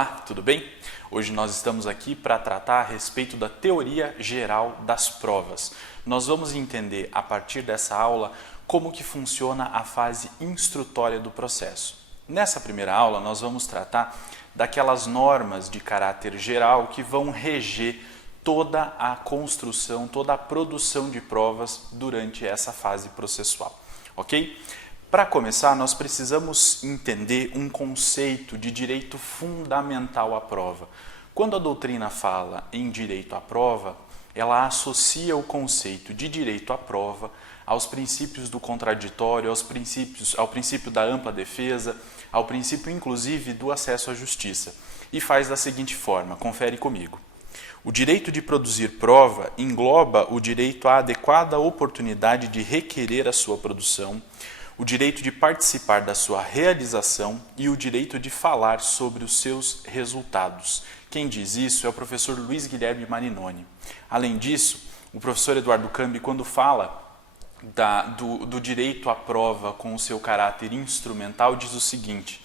Olá, tudo bem? Hoje nós estamos aqui para tratar a respeito da teoria geral das provas. Nós vamos entender a partir dessa aula como que funciona a fase instrutória do processo. Nessa primeira aula nós vamos tratar daquelas normas de caráter geral que vão reger toda a construção, toda a produção de provas durante essa fase processual, ok? Para começar, nós precisamos entender um conceito de direito fundamental à prova. Quando a doutrina fala em direito à prova, ela associa o conceito de direito à prova aos princípios do contraditório, ao princípio da ampla defesa, ao princípio, inclusive, do acesso à justiça. E faz da seguinte forma, confere comigo. O direito de produzir prova engloba o direito à adequada oportunidade de requerer a sua produção, o direito de participar da sua realização e o direito de falar sobre os seus resultados. Quem diz isso é o professor Luiz Guilherme Marinoni. Além disso, o professor Eduardo Cambi, quando fala do direito à prova com o seu caráter instrumental, diz o seguinte: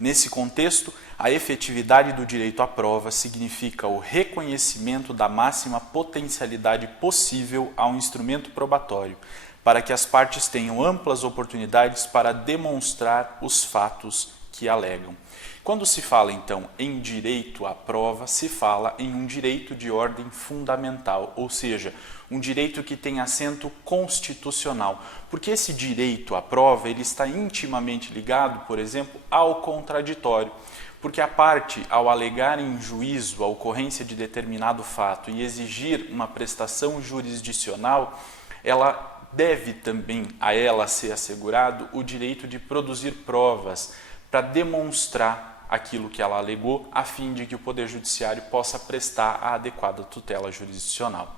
nesse contexto, a efetividade do direito à prova significa o reconhecimento da máxima potencialidade possível ao instrumento probatório, para que as partes tenham amplas oportunidades para demonstrar os fatos que alegam. Quando se fala, então, em direito à prova, se fala em um direito de ordem fundamental, ou seja, um direito que tem assento constitucional, porque esse direito à prova ele está intimamente ligado, por exemplo, ao contraditório, porque a parte, ao alegar em juízo a ocorrência de determinado fato e exigir uma prestação jurisdicional, ela deve também a ela ser assegurado o direito de produzir provas para demonstrar aquilo que ela alegou, a fim de que o Poder Judiciário possa prestar a adequada tutela jurisdicional.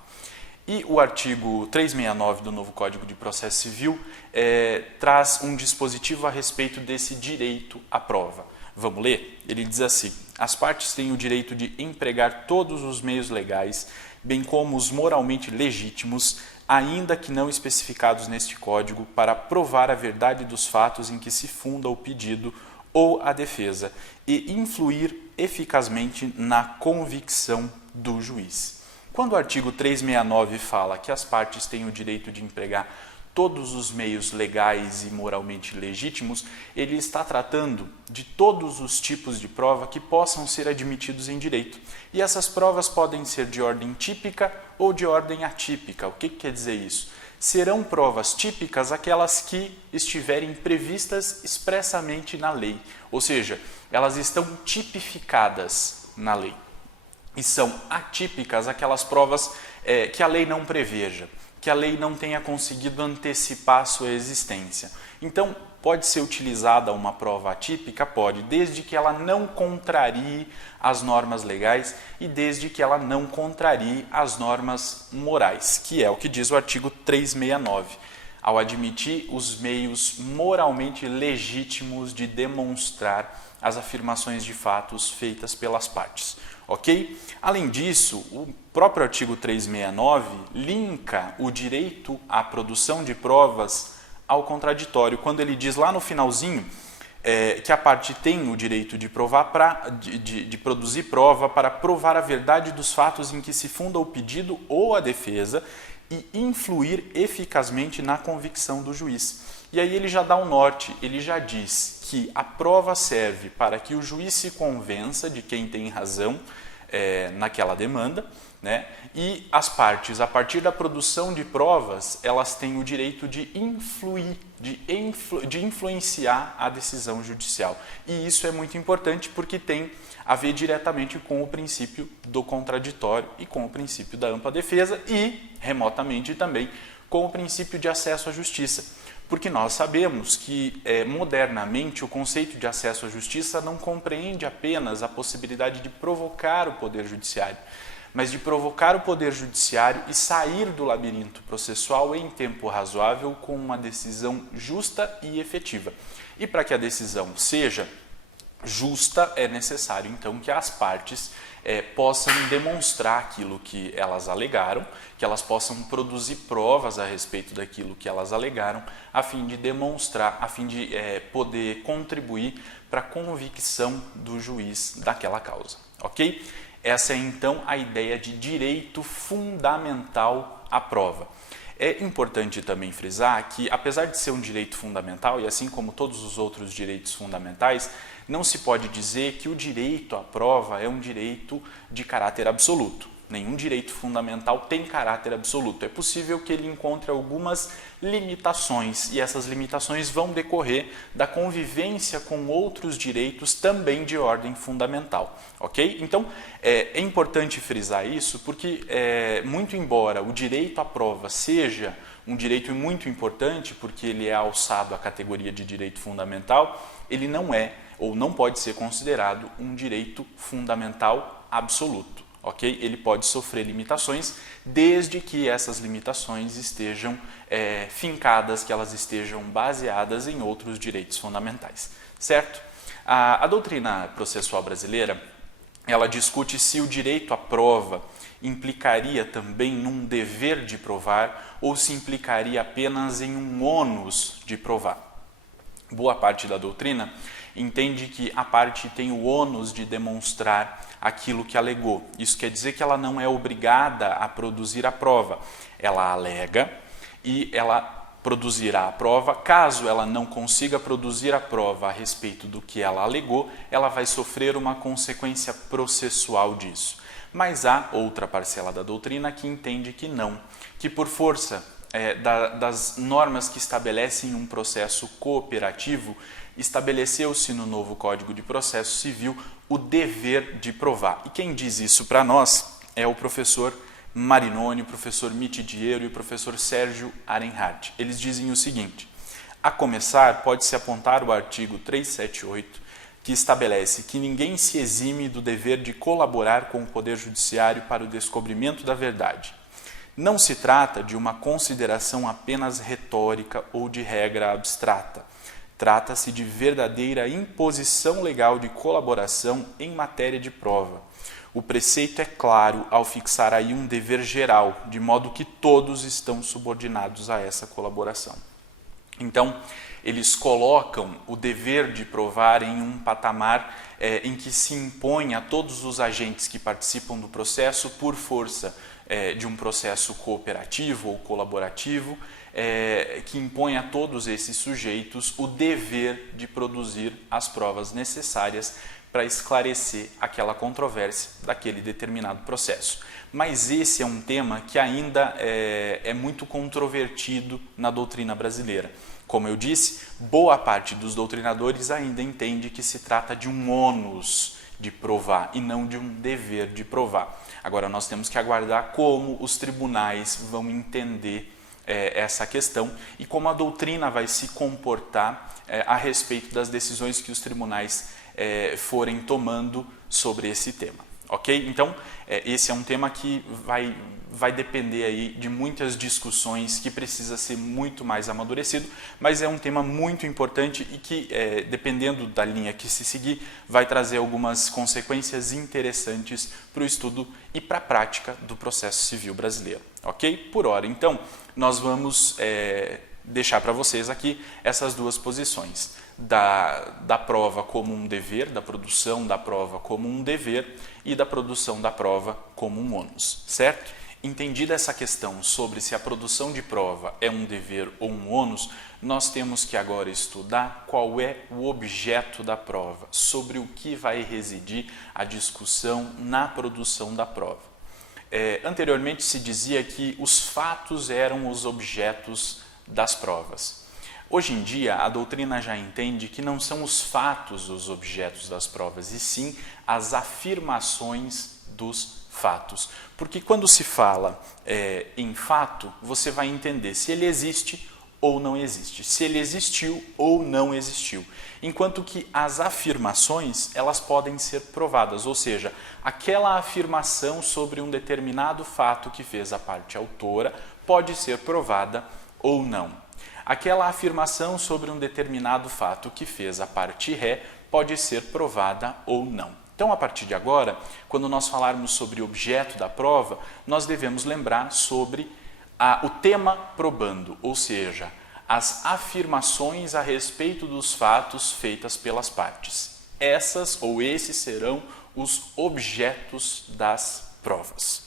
E o artigo 369 do novo Código de Processo Civil traz um dispositivo a respeito desse direito à prova. Vamos ler? Ele diz assim: as partes têm o direito de empregar todos os meios legais, bem como os moralmente legítimos, ainda que não especificados neste Código, para provar a verdade dos fatos em que se funda o pedido ou a defesa e influir eficazmente na convicção do juiz. Quando o artigo 369 fala que as partes têm o direito de empregar todos os meios legais e moralmente legítimos, ele está tratando de todos os tipos de prova que possam ser admitidos em direito. E essas provas podem ser de ordem típica ou de ordem atípica. O que quer dizer isso? Serão provas típicas aquelas que estiverem previstas expressamente na lei, ou seja, elas estão tipificadas na lei. E são atípicas aquelas provas que a lei não preveja, que a lei não tenha conseguido antecipar a sua existência. Então, pode ser utilizada uma prova atípica? Pode, desde que ela não contrarie as normas legais e desde que ela não contrarie as normas morais, que é o que diz o artigo 369, ao admitir os meios moralmente legítimos de demonstrar as afirmações de fatos feitas pelas partes. Ok? Além disso, o próprio artigo 369 linka o direito à produção de provas ao contraditório, quando ele diz lá no finalzinho que a parte tem o direito de produzir prova para provar a verdade dos fatos em que se funda o pedido ou a defesa e influir eficazmente na convicção do juiz. E aí ele já dá um norte, ele já diz que a prova serve para que o juiz se convença de quem tem razão naquela demanda, né? E as partes, a partir da produção de provas, elas têm o direito de influir, de influenciar a decisão judicial. E isso é muito importante porque tem a ver diretamente com o princípio do contraditório e com o princípio da ampla defesa e, remotamente também, com o princípio de acesso à justiça. Porque nós sabemos que, modernamente, o conceito de acesso à justiça não compreende apenas a possibilidade de provocar o Poder Judiciário, mas de provocar o Poder Judiciário e sair do labirinto processual em tempo razoável com uma decisão justa e efetiva. E para que a decisão seja justa, é necessário então que as partes possam demonstrar aquilo que elas alegaram, que elas possam produzir provas a respeito daquilo que elas alegaram, a fim de demonstrar, a fim de poder contribuir para a convicção do juiz daquela causa, ok? Essa é então a ideia de direito fundamental à prova. É importante também frisar que, apesar de ser um direito fundamental, e assim como todos os outros direitos fundamentais, não se pode dizer que o direito à prova é um direito de caráter absoluto. Nenhum direito fundamental tem caráter absoluto. É possível que ele encontre algumas limitações, e essas limitações vão decorrer da convivência com outros direitos também de ordem fundamental, ok? Então, é importante frisar isso porque, muito embora o direito à prova seja um direito muito importante, porque ele é alçado à categoria de direito fundamental, ele não é ou não pode ser considerado um direito fundamental absoluto. Okay? Ele pode sofrer limitações desde que essas limitações estejam fincadas, que elas estejam baseadas em outros direitos fundamentais, certo? A doutrina processual brasileira, ela discute se o direito à prova implicaria também num dever de provar ou se implicaria apenas em um ônus de provar. Boa parte da doutrina entende que a parte tem o ônus de demonstrar aquilo que alegou. Isso quer dizer que ela não é obrigada a produzir a prova. Ela alega e ela produzirá a prova. Caso ela não consiga produzir a prova a respeito do que ela alegou, ela vai sofrer uma consequência processual disso. Mas há outra parcela da doutrina que entende que não, que por força das normas que estabelecem um processo cooperativo, estabeleceu-se no novo Código de Processo Civil o dever de provar. E quem diz isso para nós é o professor Marinoni, o professor Mitidiero e o professor Sérgio Arenhardt. Eles dizem o seguinte: a começar, pode-se apontar o artigo 378, que estabelece que ninguém se exime do dever de colaborar com o Poder Judiciário para o descobrimento da verdade. Não se trata de uma consideração apenas retórica ou de regra abstrata. Trata-se de verdadeira imposição legal de colaboração em matéria de prova. O preceito é claro ao fixar aí um dever geral, de modo que todos estão subordinados a essa colaboração. Então, eles colocam o dever de provar em um patamar em que se impõe a todos os agentes que participam do processo, por força de um processo cooperativo ou colaborativo, que impõe a todos esses sujeitos o dever de produzir as provas necessárias para esclarecer aquela controvérsia daquele determinado processo. Mas esse é um tema que ainda é muito controvertido na doutrina brasileira. Como eu disse, boa parte dos doutrinadores ainda entende que se trata de um ônus de provar e não de um dever de provar. Agora nós temos que aguardar como os tribunais vão entender essa questão e como a doutrina vai se comportar a respeito das decisões que os tribunais forem tomando sobre esse tema. Ok? Então, esse é um tema que vai depender aí de muitas discussões, que precisa ser muito mais amadurecido, mas é um tema muito importante e que, dependendo da linha que se seguir, vai trazer algumas consequências interessantes para o estudo e para a prática do processo civil brasileiro. Ok? Por hora, então, nós vamos deixar para vocês aqui essas duas posições. Da prova como um dever, da produção da prova como um dever e da produção da prova como um ônus, certo? Entendida essa questão sobre se a produção de prova é um dever ou um ônus, nós temos que agora estudar qual é o objeto da prova, sobre o que vai residir a discussão na produção da prova. Anteriormente se dizia que os fatos eram os objetos das provas. Hoje em dia, a doutrina já entende que não são os fatos os objetos das provas, e sim as afirmações dos fatos. Porque quando se fala em fato, você vai entender se ele existe ou não existe, se ele existiu ou não existiu. Enquanto que as afirmações, elas podem ser provadas, ou seja, aquela afirmação sobre um determinado fato que fez a parte autora pode ser provada ou não. Aquela afirmação sobre um determinado fato que fez a parte ré pode ser provada ou não. Então, a partir de agora, quando nós falarmos sobre objeto da prova, nós devemos lembrar sobre o tema probando, ou seja, as afirmações a respeito dos fatos feitas pelas partes. Essas ou esses serão os objetos das provas.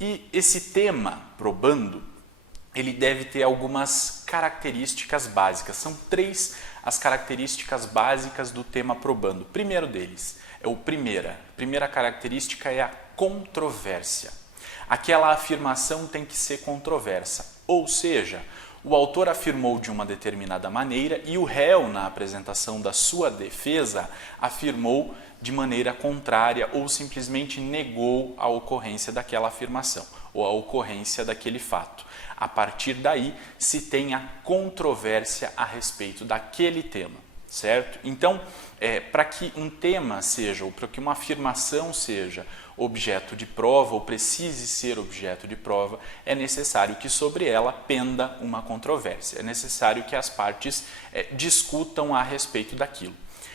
E esse tema probando, ele deve ter algumas características básicas. São 3 as características básicas do tema probando. O primeiro deles, a primeira característica é a controvérsia. Aquela afirmação tem que ser controversa, ou seja, o autor afirmou de uma determinada maneira e o réu, na apresentação da sua defesa, afirmou de maneira contrária ou simplesmente negou a ocorrência daquela afirmação ou a ocorrência daquele fato. A partir daí, se tem a controvérsia a respeito daquele tema, certo? Então, para que um tema seja, ou para que uma afirmação seja objeto de prova, ou precise ser objeto de prova, é necessário que sobre ela penda uma controvérsia, é necessário que as partes discutam a respeito daquilo.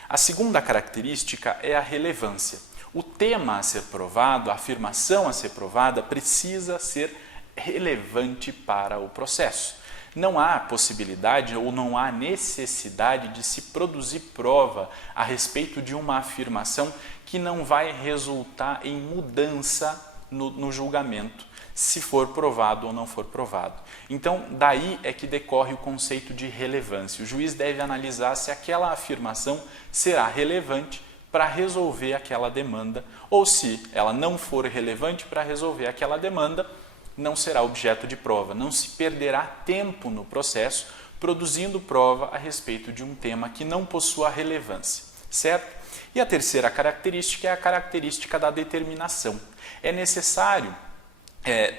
A segunda característica é a relevância. O tema a ser provado, a afirmação a ser provada, precisa ser relevante para o processo. Não há possibilidade ou não há necessidade de se produzir prova a respeito de uma afirmação que não vai resultar em mudança no julgamento, se for provado ou não for provado. Então, daí é que decorre o conceito de relevância. O juiz deve analisar se aquela afirmação será relevante para resolver aquela demanda, ou se ela não for relevante para resolver aquela demanda, não será objeto de prova, não se perderá tempo no processo produzindo prova a respeito de um tema que não possua relevância, certo? E a terceira característica é a característica da determinação. É necessário,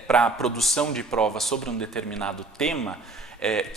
para a produção de prova sobre um determinado tema,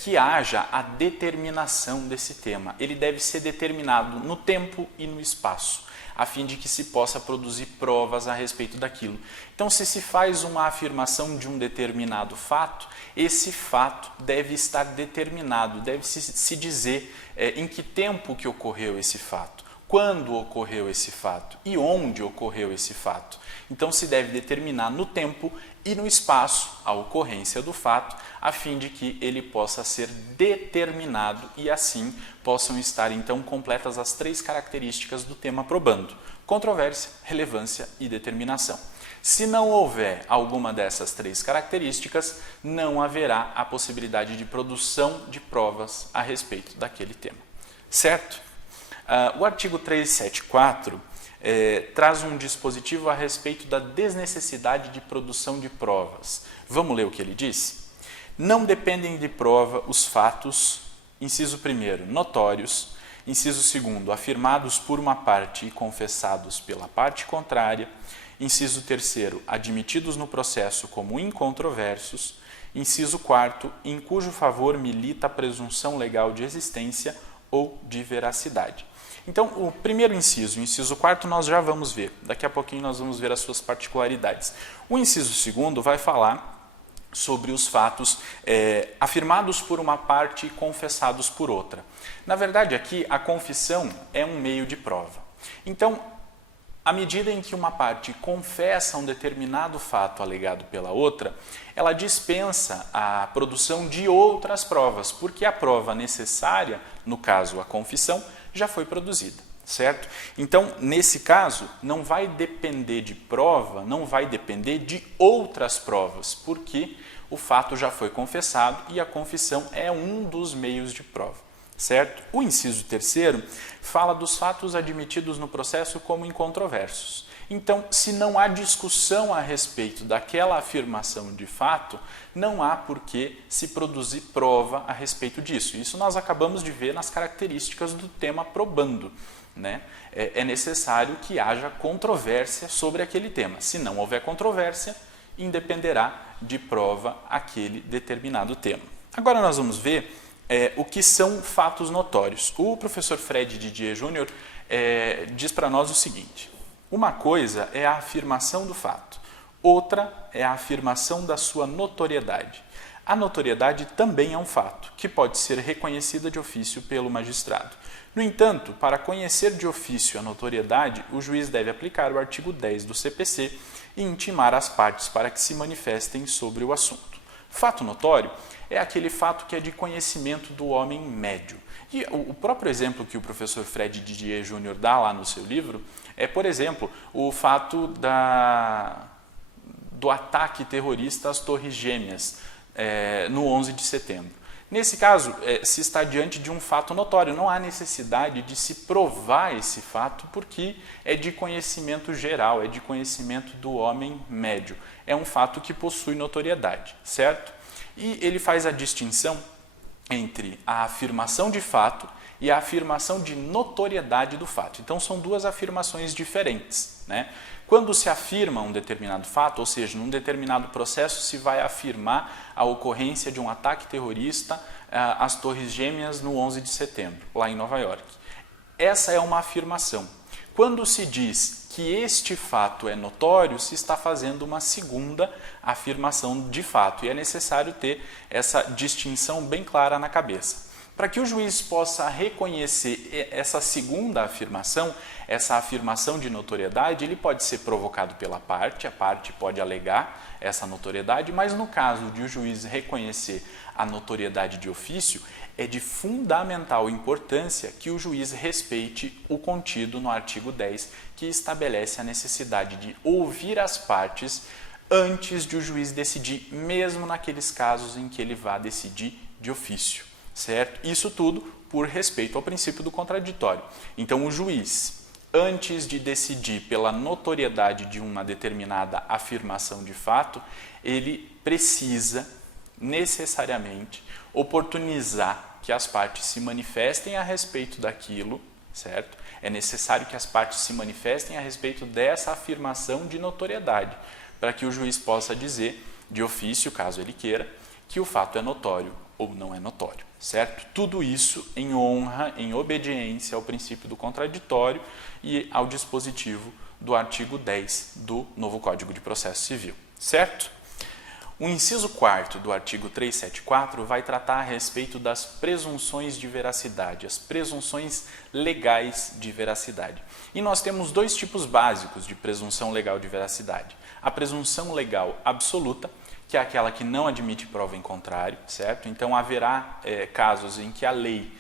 que haja a determinação desse tema. Ele deve ser determinado no tempo e no espaço, a fim de que se possa produzir provas a respeito daquilo. Então, se faz uma afirmação de um determinado fato, esse fato deve estar determinado, deve-se dizer em que tempo que ocorreu esse fato, quando ocorreu esse fato e onde ocorreu esse fato. Então, se deve determinar no tempo e no espaço a ocorrência do fato, a fim de que ele possa ser determinado e assim possam estar então completas as 3 características do tema probando: controvérsia, relevância e determinação. Se não houver alguma dessas 3 características, não haverá a possibilidade de produção de provas a respeito daquele tema, certo? O artigo 374 traz um dispositivo a respeito da desnecessidade de produção de provas. Vamos ler o que ele diz? Não dependem de prova os fatos, inciso 1º, notórios, inciso 2º, afirmados por uma parte e confessados pela parte contrária, inciso 3º, admitidos no processo como incontroversos, inciso 4º, em cujo favor milita a presunção legal de existência ou de veracidade. Então, o primeiro inciso, o inciso 4º, nós já vamos ver. Daqui a pouquinho nós vamos ver as suas particularidades. O inciso 2º vai falar sobre os fatos afirmados por uma parte e confessados por outra. Na verdade, aqui, a confissão é um meio de prova. Então, à medida em que uma parte confessa um determinado fato alegado pela outra, ela dispensa a produção de outras provas, porque a prova necessária, no caso a confissão, já foi produzida, certo? Então, nesse caso, não vai depender de prova, não vai depender de outras provas, porque o fato já foi confessado e a confissão é um dos meios de prova, certo? O inciso 3º fala dos fatos admitidos no processo como incontroversos. Então, se não há discussão a respeito daquela afirmação de fato, não há por que se produzir prova a respeito disso. Isso nós acabamos de ver nas características do tema probando, né? É necessário que haja controvérsia sobre aquele tema. Se não houver controvérsia, independerá de prova aquele determinado tema. Agora nós vamos ver o que são fatos notórios. O professor Fred Didier Júnior diz para nós o seguinte: uma coisa é a afirmação do fato, Outra é a afirmação da sua notoriedade. A notoriedade também é um fato, que pode ser reconhecida de ofício pelo magistrado. No entanto, para conhecer de ofício a notoriedade, o juiz deve aplicar o artigo 10 do CPC e intimar as partes para que se manifestem sobre o assunto. Fato notório é aquele fato que é de conhecimento do homem médio. E o próprio exemplo que o professor Fred Didier Júnior dá lá no seu livro é, por exemplo, o fato do ataque terrorista às Torres Gêmeas, no 11 de setembro. Nesse caso, se está diante de um fato notório, não há necessidade de se provar esse fato, porque é de conhecimento geral, é de conhecimento do homem médio. É um fato que possui notoriedade, certo? E ele faz a distinção entre a afirmação de fato e a afirmação de notoriedade do fato. Então, são duas afirmações diferentes, né? Quando se afirma um determinado fato, ou seja, num determinado processo se vai afirmar a ocorrência de um ataque terrorista às Torres Gêmeas no 11 de setembro, lá em Nova York. Essa é uma afirmação. Quando se diz que este fato é notório, se está fazendo uma segunda afirmação de fato, e é necessário ter essa distinção bem clara na cabeça. Para que o juiz possa reconhecer essa segunda afirmação, essa afirmação de notoriedade, ele pode ser provocado pela parte, a parte pode alegar essa notoriedade, mas no caso de o juiz reconhecer a notoriedade de ofício, é de fundamental importância que o juiz respeite o contido no artigo 10, que estabelece a necessidade de ouvir as partes antes de o juiz decidir, mesmo naqueles casos em que ele vá decidir de ofício. Certo? Isso tudo por respeito ao princípio do contraditório. Então, o juiz, antes de decidir pela notoriedade de uma determinada afirmação de fato, ele precisa necessariamente oportunizar que as partes se manifestem a respeito daquilo, certo? É necessário que as partes se manifestem a respeito dessa afirmação de notoriedade, para que o juiz possa dizer, de ofício, caso ele queira, que o fato é notório ou não é notório, certo? Tudo isso em honra, em obediência ao princípio do contraditório e ao dispositivo do artigo 10 do novo Código de Processo Civil, certo? O inciso 4º do artigo 374 vai tratar a respeito das presunções de veracidade, as presunções legais de veracidade. E nós temos dois tipos básicos de presunção legal de veracidade. A presunção legal absoluta, que é aquela que não admite prova em contrário, certo? Então, haverá casos em que a lei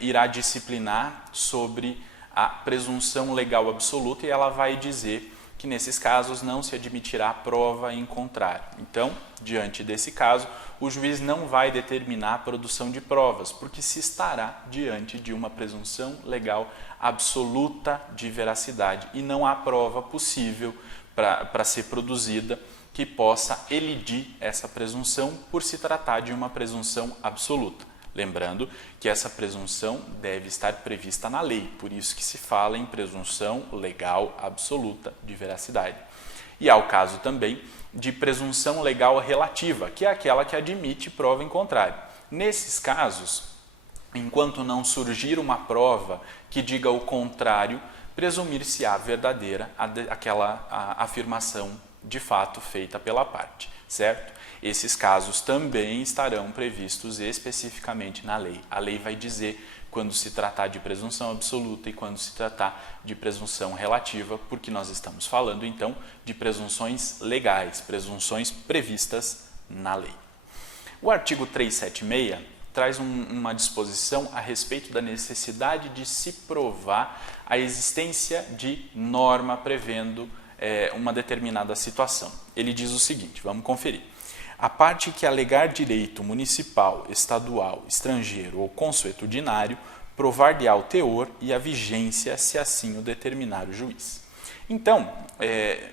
irá disciplinar sobre a presunção legal absoluta e ela vai dizer que nesses casos não se admitirá prova em contrário. Então, diante desse caso, o juiz não vai determinar a produção de provas, porque se estará diante de uma presunção legal absoluta de veracidade e não há prova possível para ser produzida que possa elidir essa presunção por se tratar de uma presunção absoluta. Lembrando que essa presunção deve estar prevista na lei, por isso que se fala em presunção legal absoluta de veracidade. E há o caso também de presunção legal relativa, que é aquela que admite prova em contrário. Nesses casos, enquanto não surgir uma prova que diga o contrário, presumir-se-á verdadeira aquela afirmação de fato feita pela parte, certo? Esses casos também estarão previstos especificamente na lei. A lei vai dizer quando se tratar de presunção absoluta e quando se tratar de presunção relativa, porque nós estamos falando então de presunções legais, presunções previstas na lei. O artigo 376 traz uma disposição a respeito da necessidade de se provar a existência de norma prevendo uma determinada situação. Ele diz o seguinte, vamos conferir. A parte que alegar direito municipal, estadual, estrangeiro ou consuetudinário, provar-lhe-á o teor e a vigência, se assim o determinar o juiz. Então,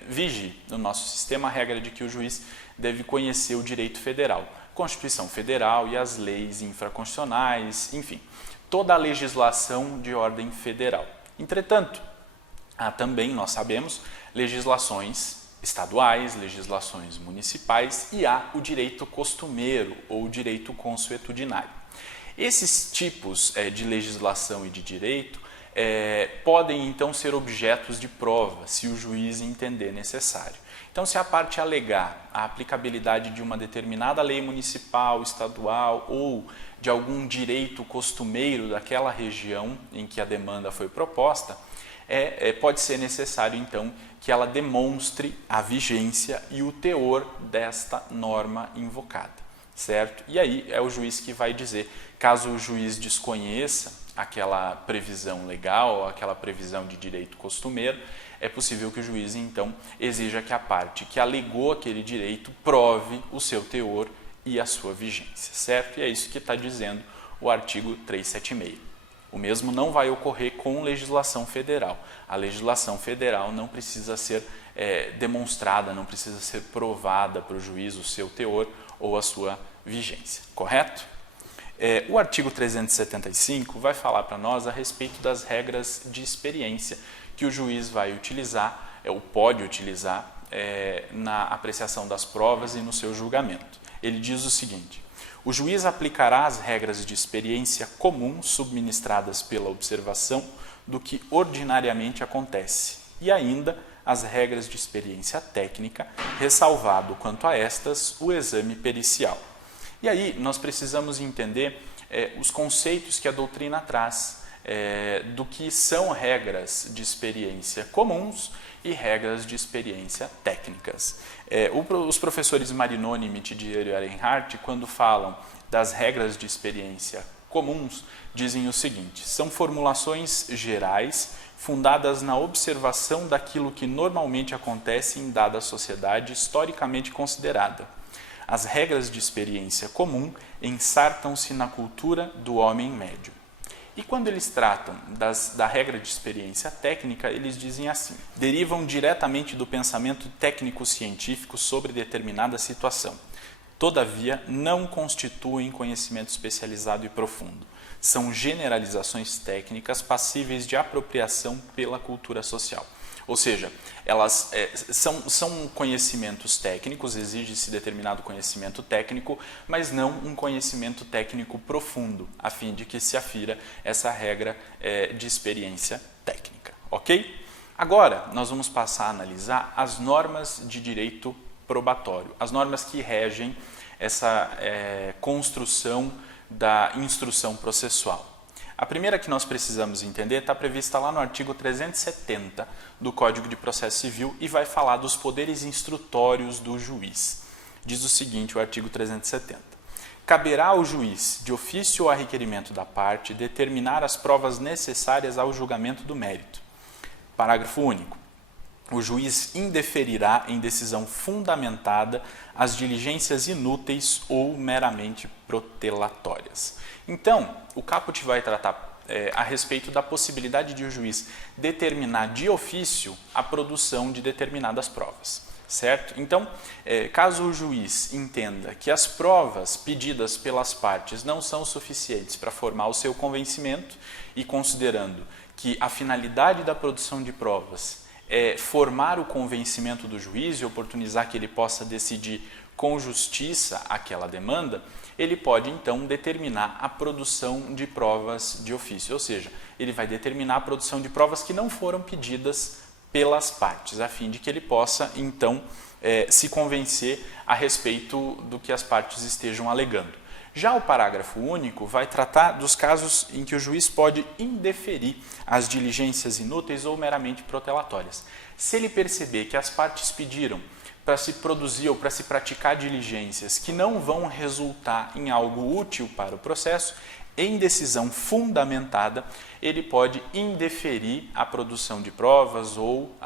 vige no nosso sistema a regra de que o juiz deve conhecer o direito federal, Constituição Federal e as leis infraconstitucionais, enfim, toda a legislação de ordem federal. Entretanto, há também, nós sabemos, legislações estaduais, legislações municipais e há o direito costumeiro ou o direito consuetudinário. Esses tipos de legislação e de direito, podem então ser objetos de prova, se o juiz entender necessário. Então, se a parte alegar a aplicabilidade de uma determinada lei municipal, estadual ou de algum direito costumeiro daquela região em que a demanda foi proposta, pode ser necessário então que ela demonstre a vigência e o teor desta norma invocada, certo? E aí é o juiz que vai dizer, caso o juiz desconheça aquela previsão legal, aquela previsão de direito costumeiro, é possível que o juiz então exija que a parte que alegou aquele direito prove o seu teor e a sua vigência, certo? E é isso que está dizendo o artigo 376. O mesmo não vai ocorrer com legislação federal. A legislação federal não precisa ser demonstrada, não precisa ser provada para o juiz o seu teor ou a sua vigência, correto? O artigo 375 vai falar para nós a respeito das regras de experiência que o juiz vai utilizar, ou pode utilizar, na apreciação das provas e no seu julgamento. Ele diz o seguinte: o juiz aplicará as regras de experiência comum subministradas pela observação do que ordinariamente acontece, e ainda as regras de experiência técnica, ressalvado quanto a estas o exame pericial. E aí nós precisamos entender os conceitos que a doutrina traz do que são regras de experiência comuns e regras de experiência técnicas. Os professores Marinoni, Mitidiero e Arenhardt, quando falam das regras de experiência comuns, dizem o seguinte: são formulações gerais fundadas na observação daquilo que normalmente acontece em dada sociedade historicamente considerada. As regras de experiência comum ensartam-se na cultura do homem médio. E quando eles tratam da regra de experiência técnica, eles dizem assim: derivam diretamente do pensamento técnico-científico sobre determinada situação. Todavia, não constituem conhecimento especializado e profundo. São generalizações técnicas passíveis de apropriação pela cultura social. Ou seja, elas são conhecimentos técnicos, exige-se determinado conhecimento técnico, mas não um conhecimento técnico profundo, a fim de que se afira essa regra de experiência técnica. Ok? Agora, nós vamos passar a analisar as normas de direito probatório, as normas que regem essa construção da instrução processual. A primeira que nós precisamos entender está prevista lá no artigo 370 do Código de Processo Civil e vai falar dos poderes instrutórios do juiz. Diz o seguinte, o artigo 370. Caberá ao juiz, de ofício ou a requerimento da parte, determinar as provas necessárias ao julgamento do mérito. Parágrafo único. O juiz indeferirá em decisão fundamentada as diligências inúteis ou meramente protelatórias. Então, o caput vai tratar a respeito da possibilidade de o juiz determinar de ofício a produção de determinadas provas, certo? Então, caso o juiz entenda que as provas pedidas pelas partes não são suficientes para formar o seu convencimento e considerando que a finalidade da produção de provas formar o convencimento do juiz e oportunizar que ele possa decidir com justiça aquela demanda, ele pode então determinar a produção de provas de ofício, ou seja, ele vai determinar a produção de provas que não foram pedidas pelas partes, a fim de que ele possa então se convencer a respeito do que as partes estejam alegando. Já o parágrafo único vai tratar dos casos em que o juiz pode indeferir as diligências inúteis ou meramente protelatórias. Se ele perceber que as partes pediram para se produzir ou para se praticar diligências que não vão resultar em algo útil para o processo, em decisão fundamentada, ele pode indeferir a produção de provas ou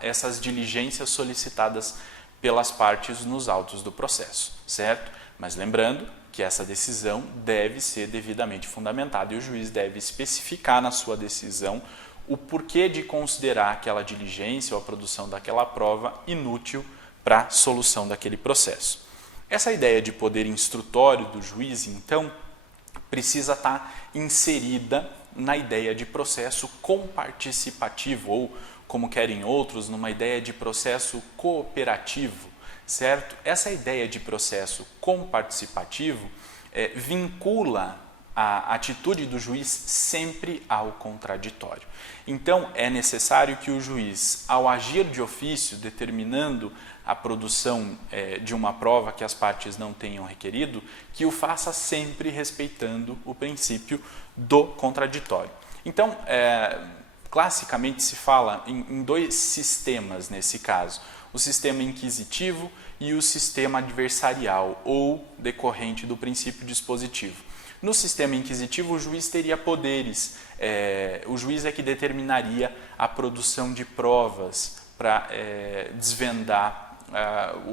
essas diligências solicitadas pelas partes nos autos do processo, certo? Mas lembrando que essa decisão deve ser devidamente fundamentada e o juiz deve especificar na sua decisão o porquê de considerar aquela diligência ou a produção daquela prova inútil para a solução daquele processo. Essa ideia de poder instrutório do juiz, então, precisa estar inserida na ideia de processo comparticipativo ou, como querem outros, numa ideia de processo cooperativo. Certo? Essa ideia de processo comparticipativo vincula a atitude do juiz sempre ao contraditório. Então, é necessário que o juiz, ao agir de ofício, determinando a produção de uma prova que as partes não tenham requerido, que o faça sempre respeitando o princípio do contraditório. Então, classicamente se fala em dois sistemas nesse caso, o sistema inquisitivo e o sistema adversarial, ou decorrente do princípio dispositivo. No sistema inquisitivo, o juiz teria poderes, o juiz é que determinaria a produção de provas para desvendar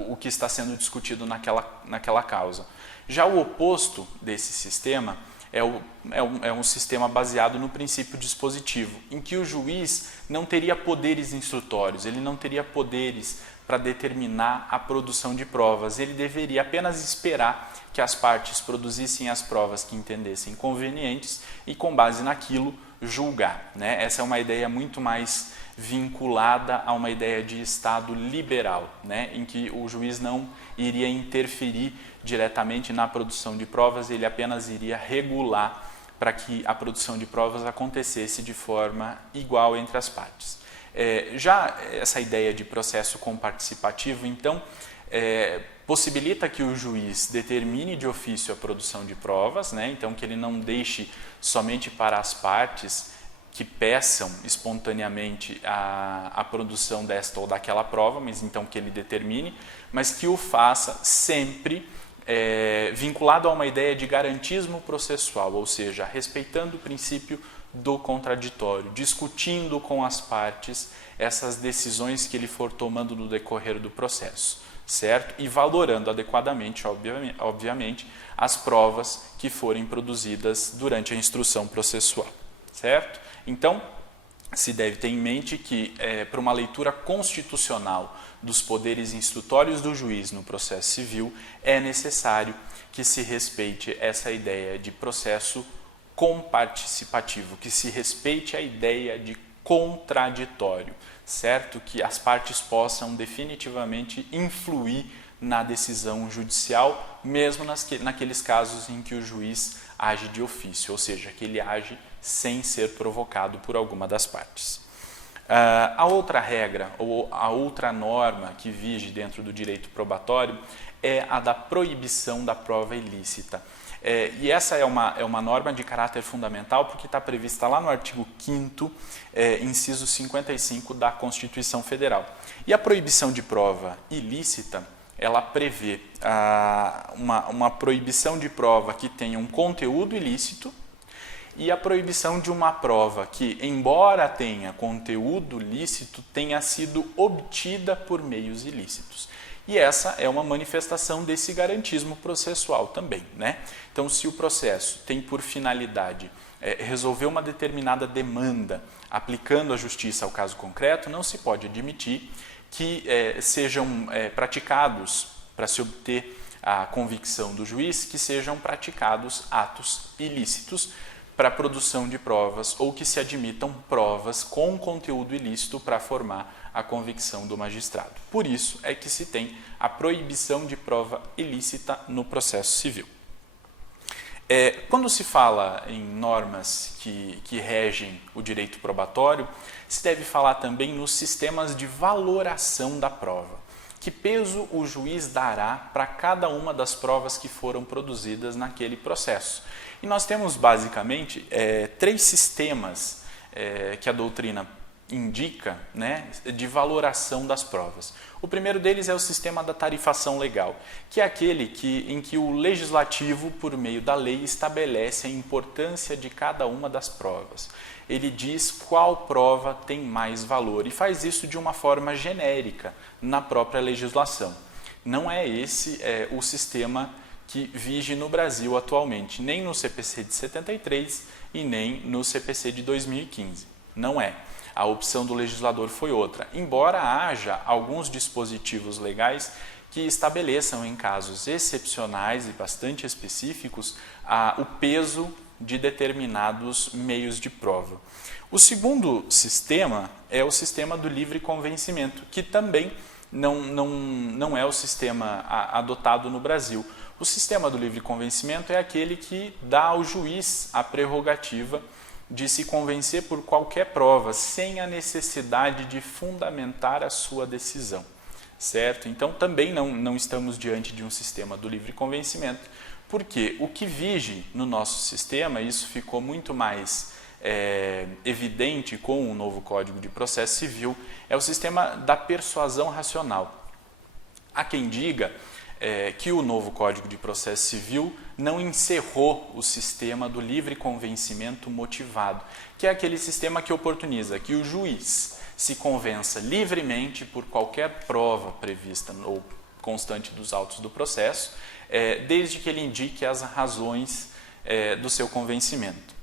o que está sendo discutido naquela causa. Já o oposto desse sistema é um sistema baseado no princípio dispositivo, em que o juiz não teria poderes instrutórios, ele não teria poderes para determinar a produção de provas, ele deveria apenas esperar que as partes produzissem as provas que entendessem convenientes e, com base naquilo, julgar, né? Essa é uma ideia muito mais vinculada a uma ideia de Estado liberal, né? Em que o juiz não iria interferir diretamente na produção de provas, ele apenas iria regular para que a produção de provas acontecesse de forma igual entre as partes. Já essa ideia de processo comparticipativo, então, possibilita que o juiz determine de ofício a produção de provas, né? Então que ele não deixe somente para as partes que peçam espontaneamente a produção desta ou daquela prova, mas então que ele determine, mas que o faça sempre vinculado a uma ideia de garantismo processual, ou seja, respeitando o princípio do contraditório, discutindo com as partes essas decisões que ele for tomando no decorrer do processo, certo? E valorando adequadamente, obviamente, as provas que forem produzidas durante a instrução processual, certo? Então, se deve ter em mente que, para uma leitura constitucional dos poderes instrutórios do juiz no processo civil, é necessário que se respeite essa ideia de processo comparticipativo, que se respeite a ideia de contraditório, certo? Que as partes possam definitivamente influir na decisão judicial, mesmo naqueles casos em que o juiz age de ofício, ou seja, que ele age sem ser provocado por alguma das partes. A outra regra, ou a outra norma que vige dentro do direito probatório é a da proibição da prova ilícita. E essa é uma norma de caráter fundamental porque está prevista lá no artigo 5º, inciso 55 da Constituição Federal. E a proibição de prova ilícita, ela prevê uma proibição de prova que tenha um conteúdo ilícito e a proibição de uma prova que, embora tenha conteúdo lícito, tenha sido obtida por meios ilícitos. E essa é uma manifestação desse garantismo processual também, né? Então, se o processo tem por finalidade resolver uma determinada demanda aplicando a justiça ao caso concreto, não se pode admitir que sejam praticados, para se obter a convicção do juiz, que sejam praticados atos ilícitos para a produção de provas ou que se admitam provas com conteúdo ilícito para formar a convicção do magistrado. Por isso é que se tem a proibição de prova ilícita no processo civil. Quando se fala em normas que regem o direito probatório, se deve falar também nos sistemas de valoração da prova. Que peso o juiz dará para cada uma das provas que foram produzidas naquele processo? E nós temos basicamente 3 sistemas que a doutrina indica, né, de valoração das provas. O primeiro deles é o sistema da tarifação legal, que é aquele em que o legislativo, por meio da lei, estabelece a importância de cada uma das provas. Ele diz qual prova tem mais valor e faz isso de uma forma genérica na própria legislação. Não é esse o sistema que vige no Brasil atualmente, nem no CPC de 73 e nem no CPC de 2015. Não é. A opção do legislador foi outra, embora haja alguns dispositivos legais que estabeleçam em casos excepcionais e bastante específicos o peso de determinados meios de prova. O segundo sistema é o sistema do livre convencimento, que também não é o sistema adotado no Brasil. O sistema do livre convencimento é aquele que dá ao juiz a prerrogativa de se convencer por qualquer prova, sem a necessidade de fundamentar a sua decisão, certo? Então, também não estamos diante de um sistema do livre convencimento, porque o que vige no nosso sistema, isso ficou muito mais evidente com o novo Código de Processo Civil, é o sistema da persuasão racional. Há quem diga que o novo Código de Processo Civil não encerrou o sistema do livre convencimento motivado, que é aquele sistema que oportuniza que o juiz se convença livremente por qualquer prova prevista ou constante dos autos do processo, desde que ele indique as razões do seu convencimento.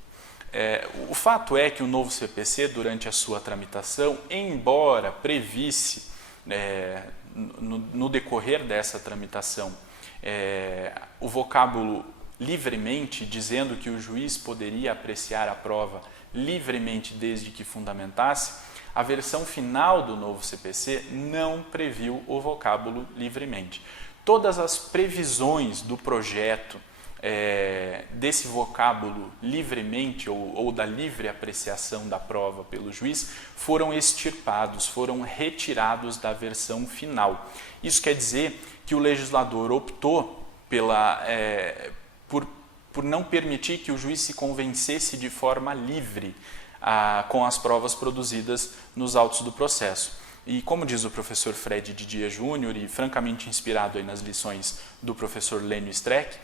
O fato é que o novo CPC, durante a sua tramitação, embora previsse no decorrer dessa tramitação o vocábulo livremente, dizendo que o juiz poderia apreciar a prova livremente desde que fundamentasse, a versão final do novo CPC não previu o vocábulo livremente. Todas as previsões do projeto desse vocábulo livremente ou da livre apreciação da prova pelo juiz foram extirpados, foram retirados da versão final. Isso quer dizer que o legislador optou por não permitir que o juiz se convencesse de forma livre com as provas produzidas nos autos do processo. E como diz o professor Fred Didier Júnior, e francamente inspirado aí nas lições do professor Lênio Streck,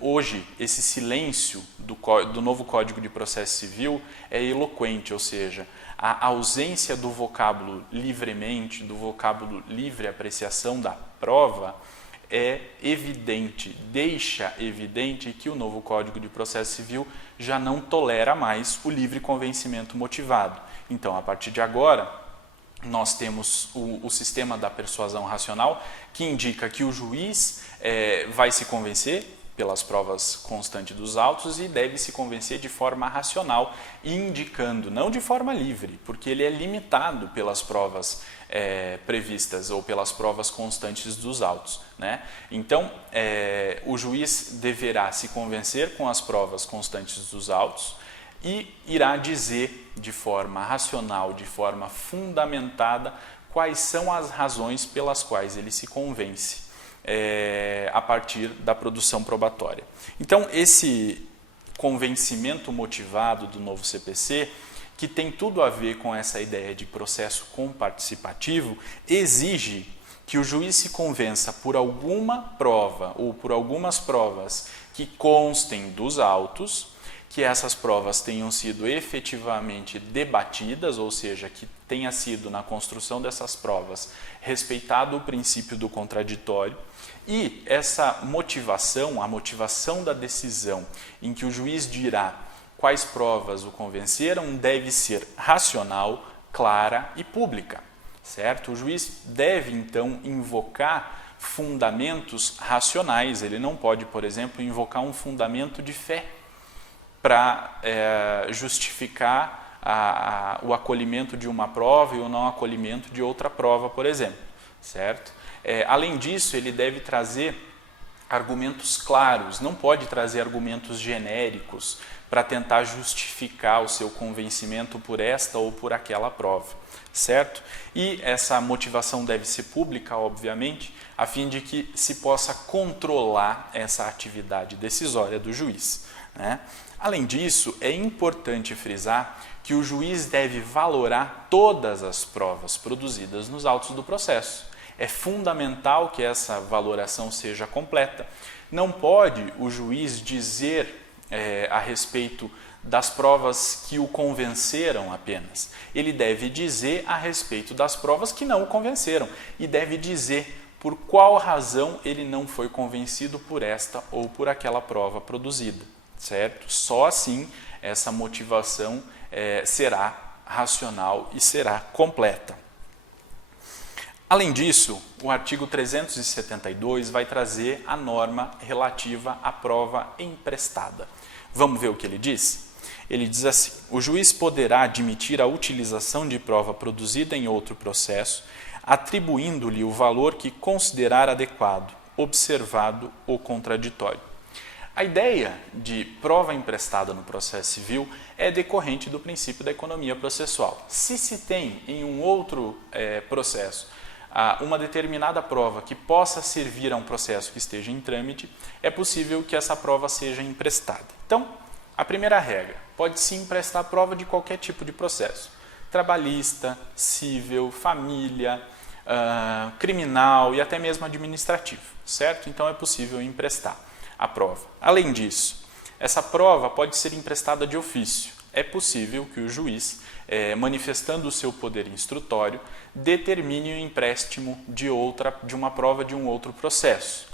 hoje esse silêncio do novo Código de Processo Civil é eloquente, ou seja, a ausência do vocábulo livremente, do vocábulo livre apreciação da prova é evidente, deixa evidente que o novo Código de Processo Civil já não tolera mais o livre convencimento motivado. Então, a partir de agora, nós temos o sistema da persuasão racional, que indica que o juiz vai se convencer pelas provas constantes dos autos e deve se convencer de forma racional, indicando, não de forma livre, porque ele é limitado pelas provas previstas ou pelas provas constantes dos autos, né? Então, o juiz deverá se convencer com as provas constantes dos autos e irá dizer de forma racional, de forma fundamentada, quais são as razões pelas quais ele se convence a partir da produção probatória. Então, esse convencimento motivado do novo CPC, que tem tudo a ver com essa ideia de processo comparticipativo, exige que o juiz se convença por alguma prova ou por algumas provas que constem dos autos, que essas provas tenham sido efetivamente debatidas, ou seja, que tenha sido na construção dessas provas respeitado o princípio do contraditório, e essa motivação, a motivação da decisão em que o juiz dirá quais provas o convenceram, deve ser racional, clara e pública, certo? O juiz deve, então, invocar fundamentos racionais. Ele não pode, por exemplo, invocar um fundamento de fé para justificar o acolhimento de uma prova e o não acolhimento de outra prova, por exemplo, certo? Além disso, ele deve trazer argumentos claros, não pode trazer argumentos genéricos para tentar justificar o seu convencimento por esta ou por aquela prova, certo? E essa motivação deve ser pública, obviamente, a fim de que se possa controlar essa atividade decisória do juiz, né? Além disso, é importante frisar que o juiz deve valorar todas as provas produzidas nos autos do processo. É fundamental que essa valoração seja completa. Não pode o juiz dizer a respeito das provas que o convenceram apenas. Ele deve dizer a respeito das provas que não o convenceram e deve dizer por qual razão ele não foi convencido por esta ou por aquela prova produzida, certo? Só assim essa motivação será racional e será completa. Além disso, o artigo 372 vai trazer a norma relativa à prova emprestada. Vamos ver o que ele diz? Ele diz assim: o juiz poderá admitir a utilização de prova produzida em outro processo, atribuindo-lhe o valor que considerar adequado, observado o contraditório. A ideia de prova emprestada no processo civil é decorrente do princípio da economia processual. Se se tem em um outro processo uma determinada prova que possa servir a um processo que esteja em trâmite, é possível que essa prova seja emprestada. Então, a primeira regra, pode-se emprestar prova de qualquer tipo de processo, trabalhista, civil, família, criminal e até mesmo administrativo, certo? Então é possível emprestar a prova. Além disso, essa prova pode ser emprestada de ofício. É possível que o juiz, manifestando o seu poder instrutório, determine o empréstimo de uma prova de um outro processo,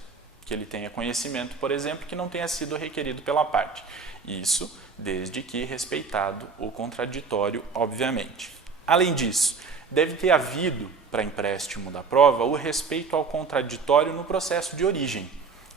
que ele tenha conhecimento, por exemplo, que não tenha sido requerido pela parte. Isso desde que respeitado o contraditório, obviamente. Além disso, deve ter havido, para empréstimo da prova, o respeito ao contraditório no processo de origem,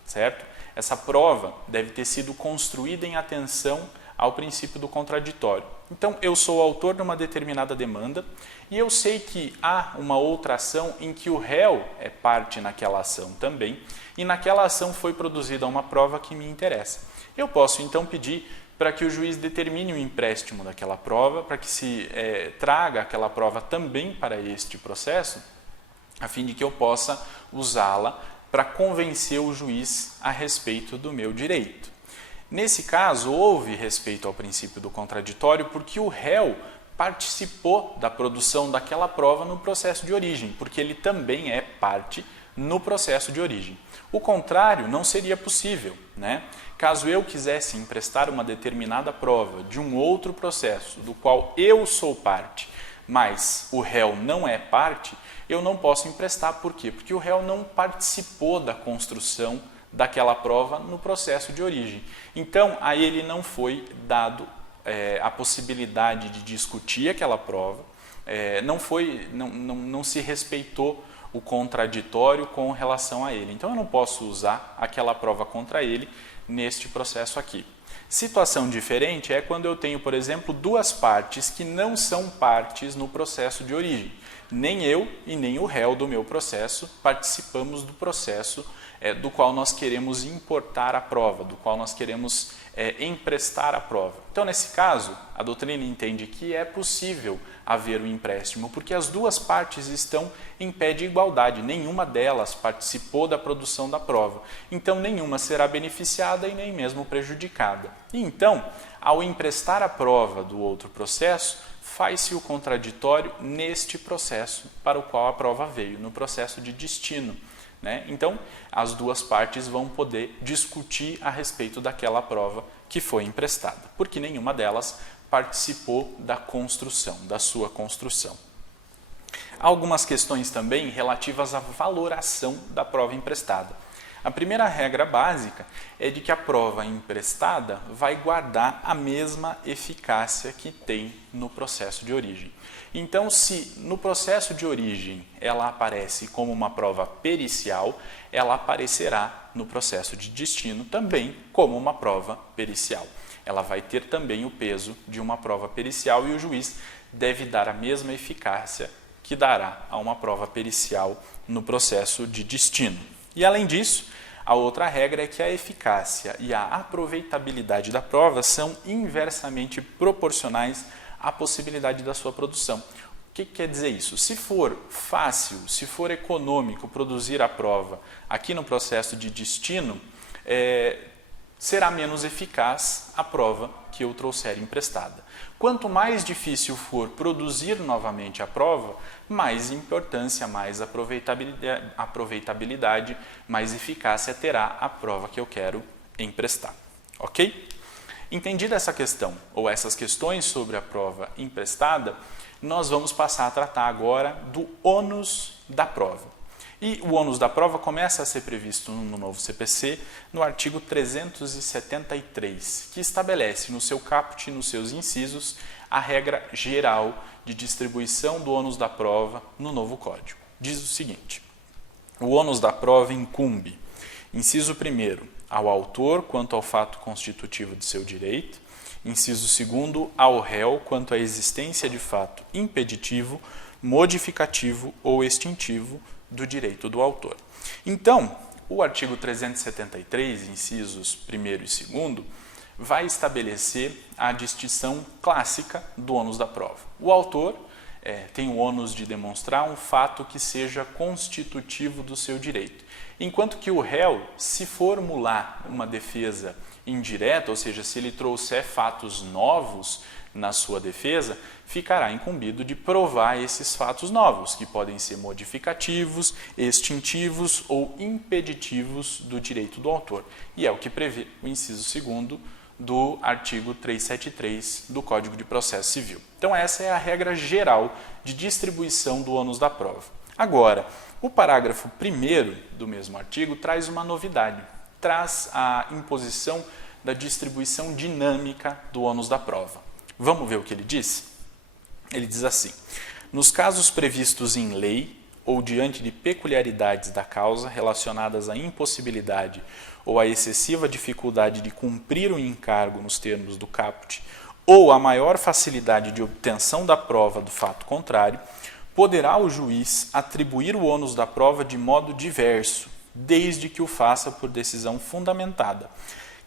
certo? Essa prova deve ter sido construída em atenção ao princípio do contraditório. Então, eu sou autor de uma determinada demanda e eu sei que há uma outra ação em que o réu é parte naquela ação também e naquela ação foi produzida uma prova que me interessa. Eu posso, então, pedir para que o juiz determine o empréstimo daquela prova, para que se traga aquela prova também para este processo, a fim de que eu possa usá-la para convencer o juiz a respeito do meu direito. Nesse caso, houve respeito ao princípio do contraditório porque o réu participou da produção daquela prova no processo de origem, porque ele também é parte no processo de origem. O contrário não seria possível, né? Caso eu quisesse emprestar uma determinada prova de um outro processo, do qual eu sou parte, mas o réu não é parte, eu não posso emprestar. Por quê? Porque o réu não participou da construção daquela prova no processo de origem. Então, a ele não foi dado a possibilidade de discutir aquela prova, não se respeitou o contraditório com relação a ele. Então, eu não posso usar aquela prova contra ele neste processo aqui. Situação diferente é quando eu tenho, por exemplo, duas partes que não são partes no processo de origem. Nem eu e nem o réu do meu processo participamos do processo do qual nós queremos importar a prova, do qual nós queremos emprestar a prova. Então, nesse caso, a doutrina entende que é possível haver o empréstimo, porque as duas partes estão em pé de igualdade, nenhuma delas participou da produção da prova, então nenhuma será beneficiada e nem mesmo prejudicada. E então, ao emprestar a prova do outro processo, faz-se o contraditório neste processo para o qual a prova veio, no processo de destino, né? Então, as duas partes vão poder discutir a respeito daquela prova que foi emprestada, porque nenhuma delas participou da construção, da sua construção. Há algumas questões também relativas à valoração da prova emprestada. A primeira regra básica é de que a prova emprestada vai guardar a mesma eficácia que tem no processo de origem. Então, se no processo de origem ela aparece como uma prova pericial, ela aparecerá no processo de destino também como uma prova pericial. Ela vai ter também o peso de uma prova pericial e o juiz deve dar a mesma eficácia que dará a uma prova pericial no processo de destino. E além disso, a outra regra é que a eficácia e a aproveitabilidade da prova são inversamente proporcionais à possibilidade da sua produção. O que quer dizer isso? Se for fácil, se for econômico produzir a prova aqui no processo de destino, será menos eficaz a prova que eu trouxer emprestada. Quanto mais difícil for produzir novamente a prova, mais importância, mais aproveitabilidade, mais eficácia terá a prova que eu quero emprestar. Ok? Entendida essa questão, ou essas questões sobre a prova emprestada, nós vamos passar a tratar agora do ônus da prova. E o ônus da prova começa a ser previsto no novo CPC, no artigo 373, que estabelece no seu caput e nos seus incisos a regra geral de distribuição do ônus da prova no novo Código. Diz o seguinte: o ônus da prova incumbe, inciso 1º, ao autor quanto ao fato constitutivo de seu direito, inciso 2º, ao réu quanto à existência de fato impeditivo modificativo ou extintivo do direito do autor. Então, o artigo 373, incisos 1º e 2º, vai estabelecer a distinção clássica do ônus da prova. O autor tem o ônus de demonstrar um fato que seja constitutivo do seu direito, enquanto que o réu, se formular uma defesa indireta, ou seja, se ele trouxer fatos novos na sua defesa, ficará incumbido de provar esses fatos novos, que podem ser modificativos, extintivos ou impeditivos do direito do autor. E é o que prevê o inciso 2º do artigo 373 do Código de Processo Civil. Então essa é a regra geral de distribuição do ônus da prova. Agora, o parágrafo 1º do mesmo artigo traz uma novidade, traz a imposição da distribuição dinâmica do ônus da prova. Vamos ver o que ele diz? Ele diz assim: nos casos previstos em lei ou diante de peculiaridades da causa relacionadas à impossibilidade ou à excessiva dificuldade de cumprir o encargo nos termos do caput, ou a maior facilidade de obtenção da prova do fato contrário, poderá o juiz atribuir o ônus da prova de modo diverso, desde que o faça por decisão fundamentada,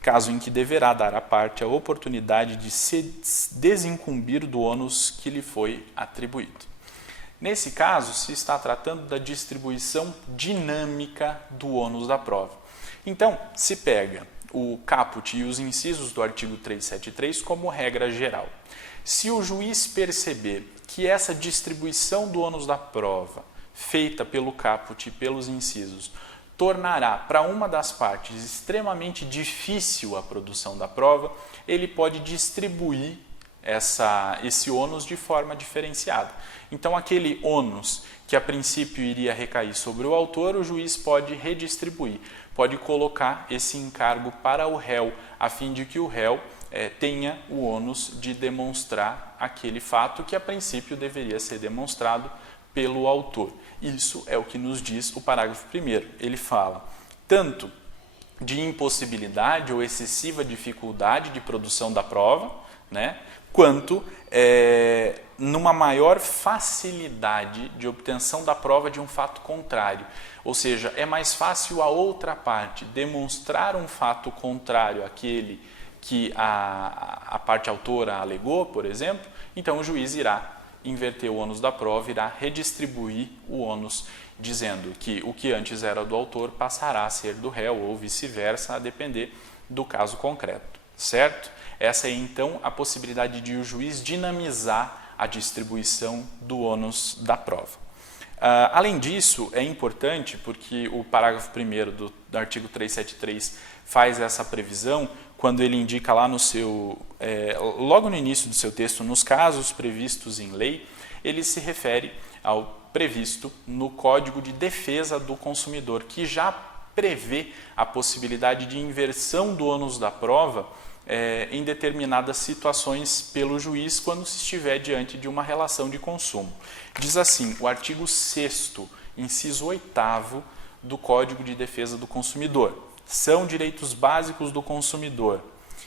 caso em que deverá dar à parte a oportunidade de se desincumbir do ônus que lhe foi atribuído. Nesse caso, se está tratando da distribuição dinâmica do ônus da prova. Então, se pega o caput e os incisos do artigo 373 como regra geral. Se o juiz perceber que essa distribuição do ônus da prova, feita pelo caput e pelos incisos, tornará para uma das partes extremamente difícil a produção da prova, ele pode distribuir esse ônus de forma diferenciada. Então, aquele ônus que a princípio iria recair sobre o autor, o juiz pode redistribuir, pode colocar esse encargo para o réu, a fim de que o réu tenha o ônus de demonstrar aquele fato que a princípio deveria ser demonstrado pelo autor. Isso é o que nos diz o parágrafo 1º. Ele fala tanto de impossibilidade ou excessiva dificuldade de produção da prova, né, quanto numa maior facilidade de obtenção da prova de um fato contrário. Ou seja, é mais fácil a outra parte demonstrar um fato contrário àquele que a parte autora alegou, por exemplo, então o juiz irá inverter o ônus da prova, irá redistribuir o ônus, dizendo que o que antes era do autor passará a ser do réu ou vice-versa, a depender do caso concreto, certo? Essa é então a possibilidade de o juiz dinamizar a distribuição do ônus da prova. Além disso, é importante, porque o parágrafo 1º do artigo 373 faz essa previsão, quando ele indica lá no seu, logo no início do seu texto, nos casos previstos em lei, ele se refere ao previsto no Código de Defesa do Consumidor, que já prevê a possibilidade de inversão do ônus da prova em determinadas situações pelo juiz quando se estiver diante de uma relação de consumo. Diz assim, o artigo 6º, inciso 8º do Código de Defesa do Consumidor. São direitos básicos do consumidor.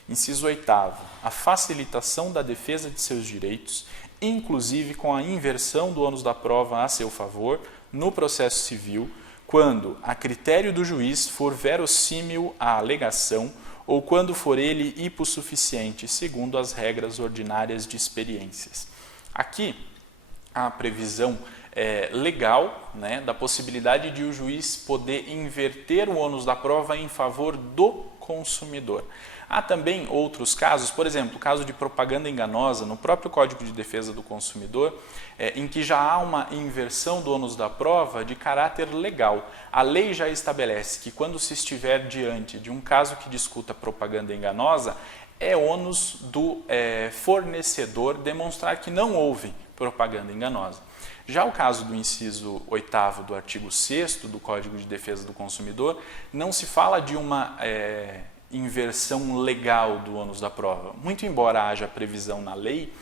Inciso 8º, a facilitação da defesa de seus direitos, inclusive com a inversão do ônus da prova a seu favor, no processo civil, quando, a critério do juiz, for verossímil a alegação ou quando for ele hipossuficiente, segundo as regras ordinárias de experiências. Aqui, a previsão legal, né, da possibilidade de o juiz poder inverter o ônus da prova em favor do consumidor. Há também outros casos, por exemplo, o caso de propaganda enganosa, no próprio Código de Defesa do Consumidor, em que já há uma inversão do ônus da prova de caráter legal. A lei já estabelece que quando se estiver diante de um caso que discuta propaganda enganosa, é ônus do fornecedor demonstrar que não houve propaganda enganosa. Já o caso do inciso 8º do artigo 6º do Código de Defesa do Consumidor, não se fala de uma inversão legal do ônus da prova. Muito embora haja previsão na lei,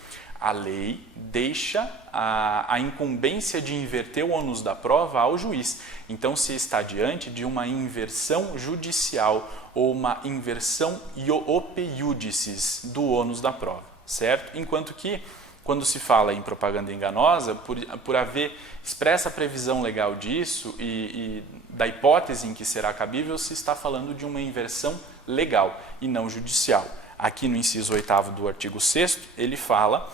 a lei deixa a incumbência de inverter o ônus da prova ao juiz. Então, se está diante de uma inversão judicial ou uma inversão ope iudicis do ônus da prova, certo? Enquanto que quando se fala em propaganda enganosa, por haver expressa previsão legal disso e da hipótese em que será cabível, se está falando de uma inversão legal e não judicial. Aqui no inciso 8º do artigo 6º, ele fala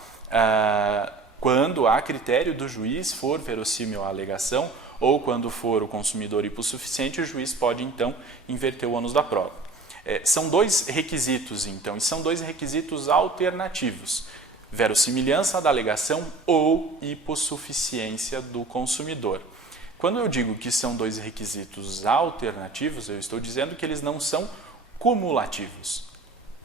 quando a critério do juiz for verossímil a alegação ou quando for o consumidor hipossuficiente, o juiz pode então inverter o ônus da prova. São dois requisitos, então, e são dois requisitos alternativos: verossimilhança da alegação ou hipossuficiência do consumidor. Quando eu digo que são dois requisitos alternativos, eu estou dizendo que eles não são cumulativos.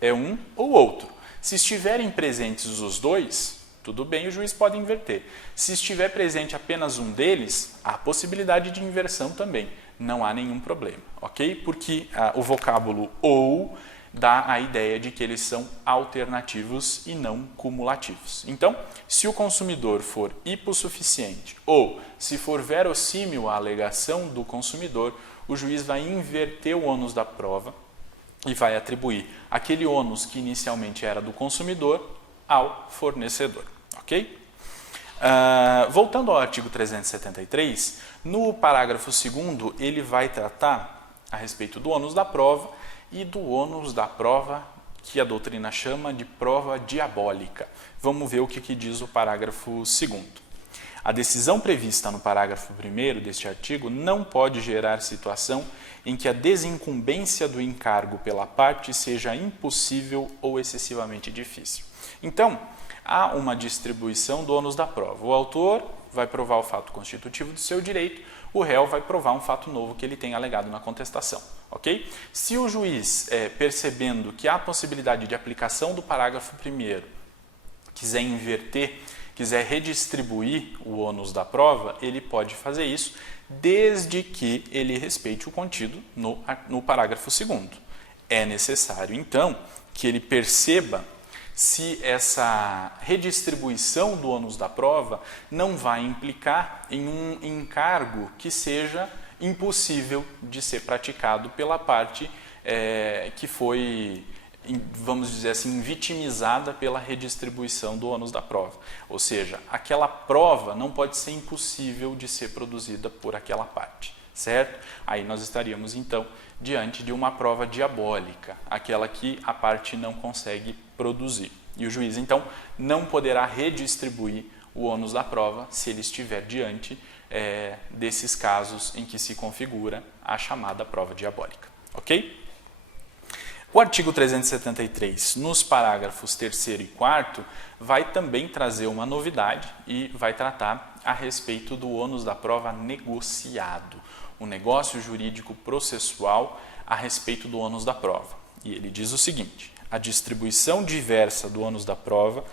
É um ou outro. Se estiverem presentes os dois, tudo bem, o juiz pode inverter. Se estiver presente apenas um deles, há possibilidade de inversão também. Não há nenhum problema, ok? Porque o vocábulo ou dá a ideia de que eles são alternativos e não cumulativos. Então, se o consumidor for hipossuficiente ou se for verossímil a alegação do consumidor, o juiz vai inverter o ônus da prova e vai atribuir aquele ônus que inicialmente era do consumidor ao fornecedor, ok? Voltando ao artigo 373, no parágrafo 2º, ele vai tratar a respeito do ônus da prova e do ônus da prova que a doutrina chama de prova diabólica. Vamos ver o que diz o parágrafo 2º. A decisão prevista no parágrafo 1º deste artigo não pode gerar situação em que a desincumbência do encargo pela parte seja impossível ou excessivamente difícil. Então, há uma distribuição do ônus da prova. O autor vai provar o fato constitutivo do seu direito, o réu vai provar um fato novo que ele tem alegado na contestação. Ok? Se o juiz, percebendo que há possibilidade de aplicação do parágrafo 1º, quiser inverter, quiser redistribuir o ônus da prova, ele pode fazer isso, desde que ele respeite o contido no parágrafo 2º. É necessário, então, que ele perceba se essa redistribuição do ônus da prova não vai implicar em um encargo que seja impossível de ser praticado pela parte que foi, vamos dizer assim, vitimizada pela redistribuição do ônus da prova. Ou seja, aquela prova não pode ser impossível de ser produzida por aquela parte, certo? Aí nós estaríamos, então, diante de uma prova diabólica, aquela que a parte não consegue produzir. E o juiz, então, não poderá redistribuir o ônus da prova se ele estiver diante desses casos em que se configura a chamada prova diabólica. Ok? O artigo 373, nos parágrafos 3º e 4º, vai também trazer uma novidade e vai tratar a respeito do ônus da prova negociado, o negócio jurídico processual a respeito do ônus da prova. E ele diz o seguinte: a distribuição diversa do ônus da prova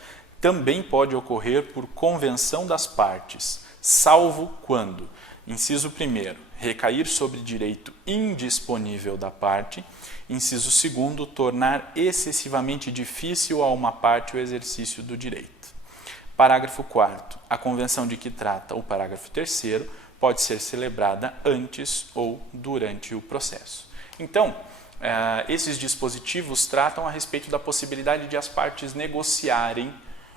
também pode ocorrer por convenção das partes, salvo quando, inciso 1º, recair sobre direito indisponível da parte, inciso 2º, tornar excessivamente difícil a uma parte o exercício do direito. Parágrafo 4º, a convenção de que trata o parágrafo 3º pode ser celebrada antes ou durante o processo. Então, esses dispositivos tratam a respeito da possibilidade de as partes negociarem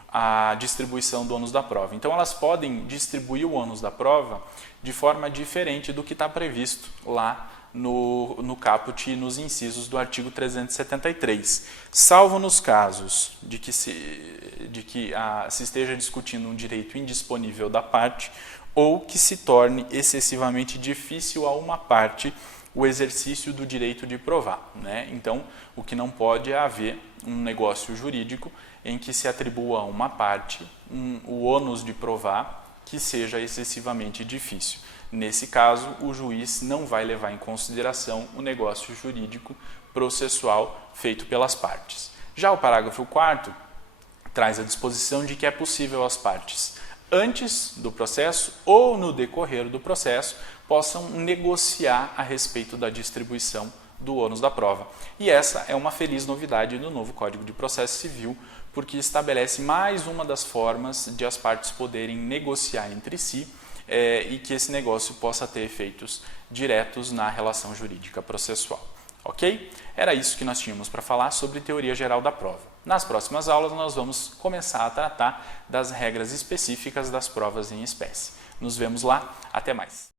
a distribuição do ônus da prova. Então, elas podem distribuir o ônus da prova de forma diferente do que está previsto lá no caput e nos incisos do artigo 373, salvo nos casos de que se esteja discutindo um direito indisponível da parte ou que se torne excessivamente difícil a uma parte o exercício do direito de provar, né? Então, o que não pode é haver um negócio jurídico em que se atribua a uma parte o ônus de provar que seja excessivamente difícil. Nesse caso, o juiz não vai levar em consideração o negócio jurídico processual feito pelas partes. Já o parágrafo 4º traz a disposição de que é possível as partes, antes do processo ou no decorrer do processo, possam negociar a respeito da distribuição do ônus da prova. E essa é uma feliz novidade no novo Código de Processo Civil, porque estabelece mais uma das formas de as partes poderem negociar entre si e que esse negócio possa ter efeitos diretos na relação jurídica processual. Ok? Era isso que nós tínhamos para falar sobre teoria geral da prova. Nas próximas aulas nós vamos começar a tratar das regras específicas das provas em espécie. Nos vemos lá, até mais!